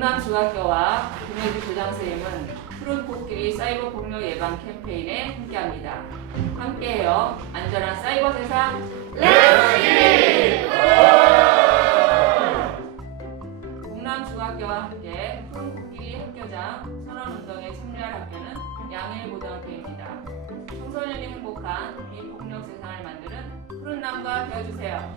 중학교와 김혜주 교장선생님은 푸른 코끼리 사이버 폭력 예방 캠페인에 함께합니다. 함께해요. 안전한 사이버 세상 동남중학교와 함께 푸른 코끼리 학교장 선언운동에 참여할 학교는 양일고등학교입니다. 청소년이 행복한 비폭력 세상을 만드는 푸른 남과 되어주세요.